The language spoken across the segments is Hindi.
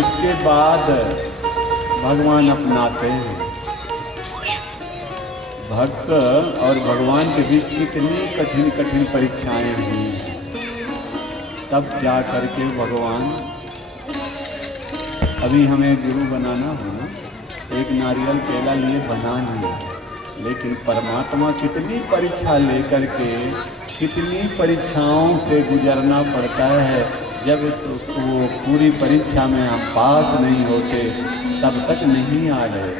जिसके बाद भगवान अपनाते हैं। भक्त और भगवान के बीच कितनी कठिन कठिन परीक्षाएं हुई हैं, तब जा करके भगवान, अभी हमें गुरु बनाना हो ना, एक नारियल केला लिए बना लिया, लेकिन परमात्मा कितनी परीक्षा लेकर के, कितनी परीक्षाओं से गुजरना पड़ता है। जब तो वो पूरी परीक्षा में हम पास नहीं होते तब तक नहीं आ गए।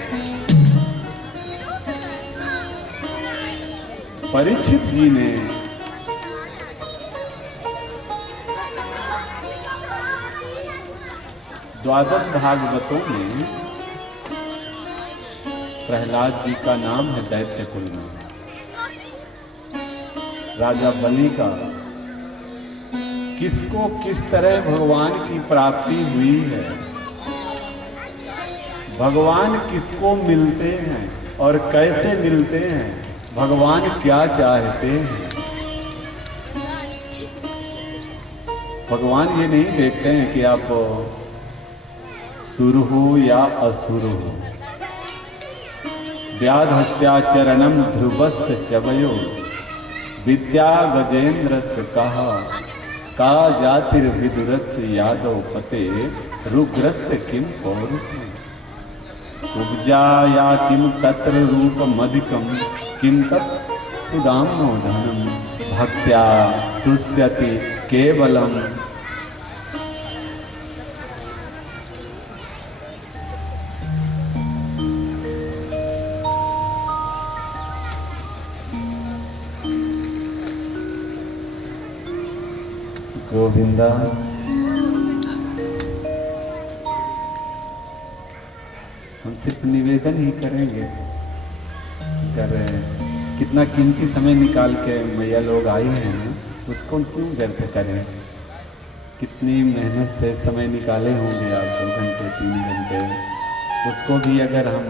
परीक्षित जी ने द्वादश भागवतों में प्रहलाद जी का नाम है दैत्य कुल में, राजा बलि का किसको किस तरह भगवान की प्राप्ति हुई है, भगवान किसको मिलते हैं और कैसे मिलते हैं, भगवान क्या चाहते हैं। भगवान ये नहीं देखते हैं कि आप सुर हो या असुर हो। व्याधस्याचरणम ध्रुवस्य चवयो विद्या गजेन्द्रस्य कहा का जातिर्विदुरस्य यादव पते रुग्रस्य किम पौरुषम उपजाया किम तत्र रूपमधिकम किम तत् सुदाम्नो धनम भक्त्या तुष्यति केवलम। गोविंदा हम सिर्फ निवेदन ही करेंगे, कर कितना कीमती समय निकाल के मैया लोग आई हैं ना, उसको क्यों व्यर्थ करें। कितनी मेहनत से समय निकाले होंगे आप, 2 घंटे 3 घंटे, उसको भी अगर हम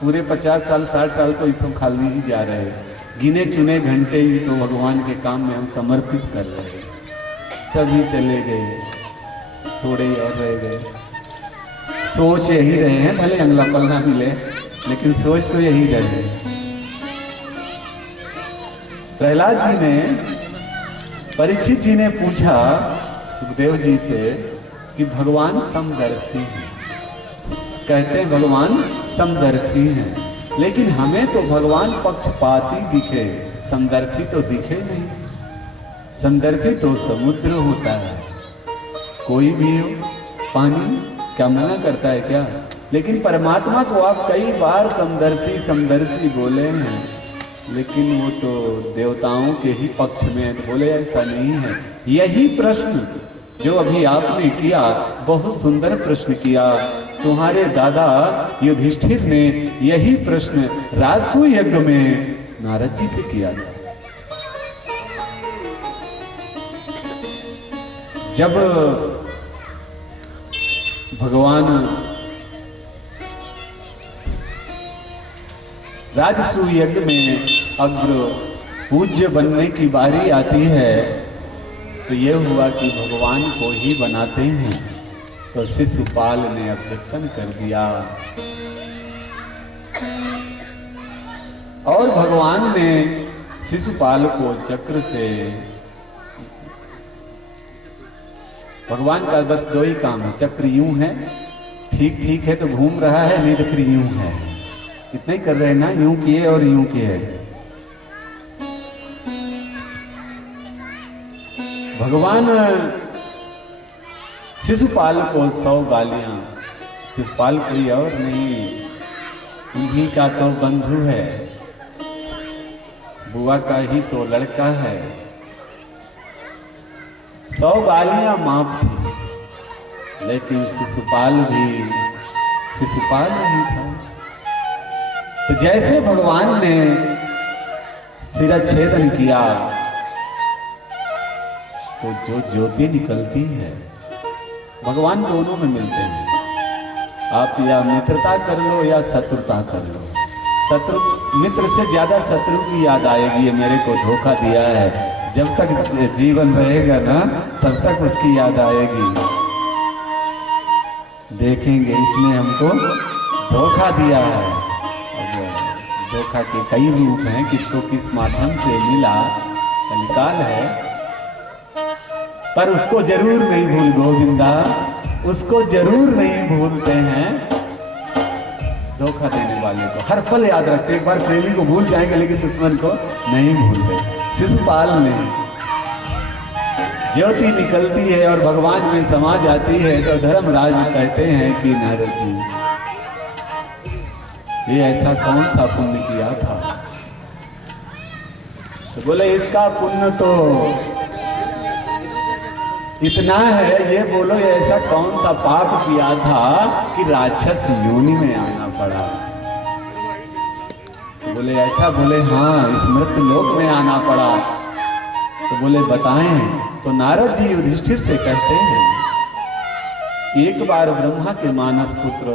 पूरे 50 साल 60 साल तो इसको खाली ही जा रहे हैं, गिने चुने घंटे ही तो भगवान के काम में हम समर्पित कर रहे हैं। सभी चले गए, थोड़े ही और रह गए। सोच यही रहे हैं, भले अगला पल्ला मिले, लेकिन सोच तो यही रहे। प्रहलाद जी ने, परीक्षित जी ने पूछा सुखदेव जी से कि भगवान समदर्शी हैं, कहते हैं भगवान समदर्शी हैं, लेकिन हमें तो भगवान पक्षपाती दिखे, समदर्शी तो दिखे नहीं। समदर्शी तो समुद्र होता है, कोई भी हो, पानी क्या मना करता है क्या। लेकिन परमात्मा को आप कई बार समदर्शी समदर्शी बोले हैं, लेकिन वो तो देवताओं के ही पक्ष में बोले, ऐसा नहीं है। यही प्रश्न जो अभी आपने किया, बहुत सुंदर प्रश्न किया। तुम्हारे दादा युधिष्ठिर ने यही प्रश्न रासु यज्ञ में नारद जी से किया था। जब भगवान राजसूय यज्ञ में अग्र पूज्य बनने की बारी आती है, तो ये हुआ कि भगवान को ही बनाते हैं, तो शिशुपाल ने ऑब्जेक्शन कर दिया और भगवान ने शिशुपाल को चक्र से, भगवान का बस 2 ही काम है, चक्र यूं है, ठीक ठीक है तो घूम रहा है, नहीं तो फिर यूं है, इतना ही कर रहे हैं ना, यूं किए और यूं किए। भगवान शिशुपाल को 100 गालियां, शिशुपाल कोई और नहीं, इन्हीं का तो बंधु है, बुआ का ही तो लड़का है। 100 गालियां माफ थी, लेकिन शिशुपाल भी शिशुपाल नहीं था। तो जैसे भगवान ने शिरच्छेदन किया, तो जो ज्योति निकलती है, भगवान दोनों में मिलते हैं। आप या मित्रता कर लो या शत्रुता कर लो, शत्रु मित्र से ज्यादा शत्रु की याद आएगी, ये मेरे को धोखा दिया है। जब तक जीवन रहेगा ना, तब तक उसकी याद आएगी। देखेंगे इसने हमको धोखा दिया है। अब धोखा के कई रूप हैं, किसको किस माध्यम से मिला कलिकाल है, पर उसको जरूर नहीं भूल गोविंदा, उसको जरूर नहीं भूलते हैं धोखा देने वाले को। हर पल याद रखते, एक बार प्रेमी को भूल जाएंगे लेकिन दुश्मन को नहीं भूलते। शिशुपाल ने ज्योति निकलती है और भगवान में समा जाती है तो धर्मराज कहते हैं कि नारद जी ये ऐसा कौन सा पुण्य किया था? तो बोले इसका पुण्य तो इतना है, ये बोलो ये ऐसा कौन सा पाप किया था कि राक्षस योनि में आना पड़ा? तो बोले ऐसा, बोले हाँ इस मृत्यु लोक में आना पड़ा। तो बोले बताएं। तो नारद जी युधिष्ठिर से कहते हैं एक बार ब्रह्मा के मानस पुत्र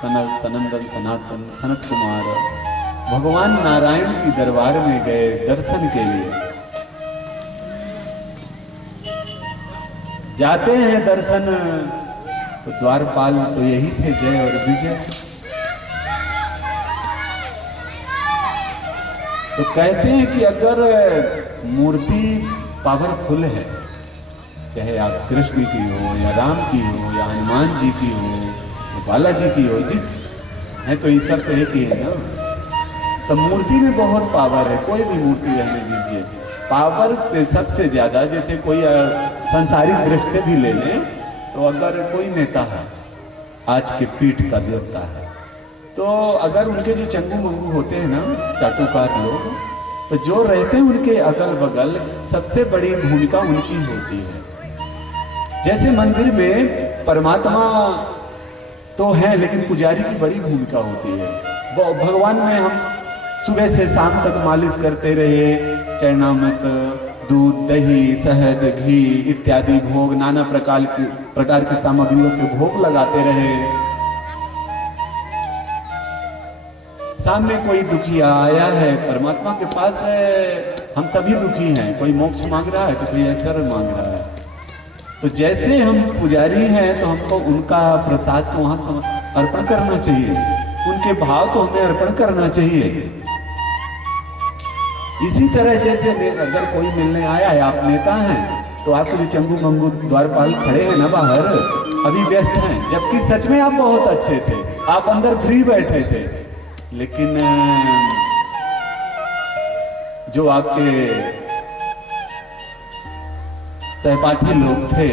सनंदन सनातन सनत कुमार भगवान नारायण की दरबार में गए दर्शन के लिए। जाते हैं दर्शन, तो द्वारपाल तो यही थे जय और विजय। तो कहते हैं कि अगर मूर्ति पावरफुल है, चाहे आप कृष्ण की हो या राम की हो या हनुमान जी की हो या बालाजी की हो, जिस है तो ईश्वर तो एक ही है ना। तो मूर्ति में बहुत पावर है, कोई भी मूर्ति रहने दीजिए। पावर से सबसे ज्यादा, जैसे कोई संसारिक दृष्टि से भी ले लें तो अगर कोई नेता है आज के पीठ का देवता है, तो अगर उनके जो चंगू मंगू होते हैं ना चाटुकार लोग, तो जो रहते हैं उनके अगल बगल सबसे बड़ी भूमिका उनकी होती है। जैसे मंदिर में परमात्मा तो है लेकिन पुजारी की बड़ी भूमिका होती है। भगवान में हम सुबह से शाम तक मालिश करते रहे, चरणामृत, दूध, दही, शहद, घी इत्यादि भोग नाना प्रकार की सामग्रियों से भोग लगाते रहे। सामने कोई दुखिया आया है, परमात्मा के पास है, हम सभी दुखी हैं, कोई मोक्ष मांग रहा है तो कोई ऐश्वर्य मांग रहा है। तो जैसे हम पुजारी हैं तो हमको उनका प्रसाद तो वहां अर्पण करना चाहिए, उनके भाव तो हमें अर्पण करना चाहिए। इसी तरह जैसे अगर कोई मिलने आया है, आप नेता हैं, तो आपके जो चंगू मंगू द्वारपाल खड़े हैं ना बाहर, अभी व्यस्त हैं, जबकि सच में आप बहुत अच्छे थे, आप अंदर फ्री बैठे थे, लेकिन जो आपके सहपाठी लोग थे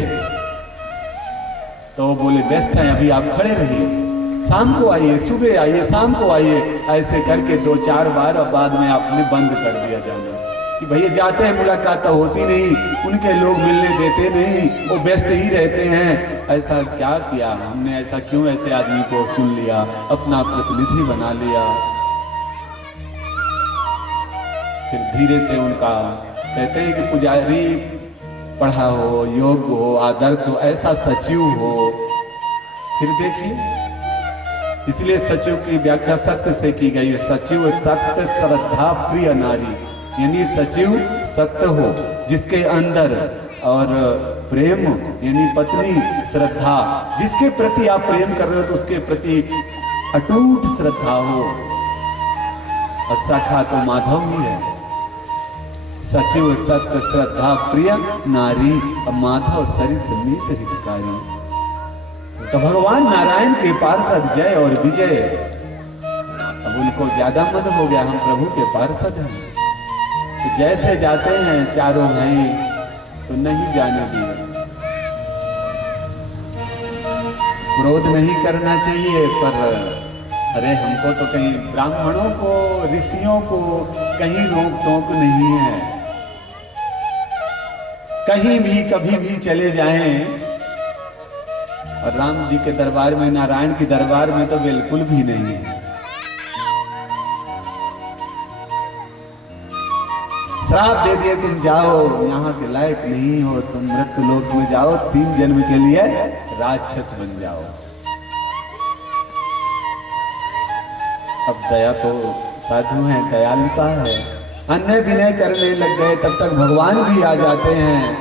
तो वो बोले व्यस्त हैं, अभी आप खड़े रहिए, शाम को आइए, सुबह आइए, शाम को आइए। ऐसे करके 2-4 बार और बाद में आपने बंद कर दिया जाना कि भैया जाते हैं, मुलाकात तो होती नहीं, उनके लोग मिलने देते नहीं, वो व्यस्त ही रहते हैं। ऐसा क्या किया हमने, ऐसा क्यों ऐसे आदमी को चुन लिया, अपना प्रतिनिधि बना लिया? फिर धीरे से उनका कहते हैं कि पुजारी पढ़ा हो, योग्य हो, आदर्श हो, ऐसा सचिव हो। फिर देखिए, इसलिए सचिव की व्याख्या सत्य से की गई है। सचिव सत्य श्रद्धा प्रिय नारी, यानी सचिव सत्य हो जिसके अंदर, और प्रेम यानी पत्नी, श्रद्धा जिसके प्रति आप प्रेम कर रहे हो तो उसके प्रति अटूट श्रद्धा हो। और सखा तो माधव ही है। सचिव सत्य श्रद्धा प्रिय नारी, और माधव सरिस मीत हितकारी। तो भगवान नारायण के पार्षद जय और विजय, अब उनको ज्यादा मद हो गया, हम प्रभु के पार्षद हैं। तो जैसे जाते हैं चारों भाई, तो नहीं जाने दिए। क्रोध नहीं करना चाहिए, पर अरे हमको तो कहीं ब्राह्मणों को, ऋषियों को कहीं रोक टोक नहीं है, कहीं भी कभी भी चले जाएं। और राम जी के दरबार में, नारायण के दरबार में तो बिल्कुल भी नहीं है। श्राप दे दिए, तुम जाओ, यहाँ के लायक नहीं हो, तुम मृत्यु लोक में जाओ, 3 जन्म के लिए राक्षस बन जाओ। अब दया तो साधु है, दयालुता है। अन्य विनय करने लग गए, तब तक भगवान भी आ जाते हैं।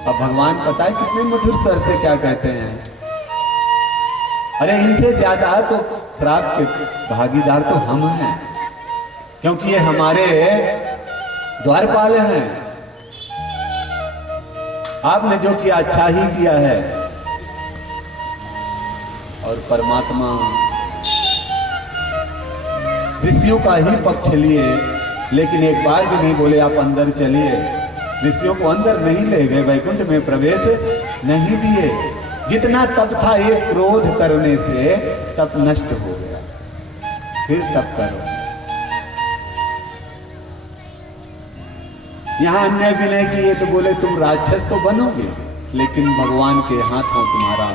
अब भगवान पता है कितने मधुर स्वर से क्या कहते हैं, अरे इनसे ज्यादा तो श्राप के भागीदार तो हम हैं, क्योंकि ये हमारे द्वारपाल हैं। आपने जो किया अच्छा ही किया है। और परमात्मा ऋषियों का ही पक्ष लिए, लेकिन एक बार भी नहीं बोले आप अंदर चलिए। ऋषियों को अंदर नहीं ले गए, वैकुंठ में प्रवेश नहीं दिए। जितना तप था एक क्रोध करने से तप नष्ट हो गया, फिर तप करो। यहां अन्याय विनय किए तो बोले तुम राक्षस तो बनोगे, लेकिन भगवान के हाथों तुम्हारा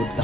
उद्धार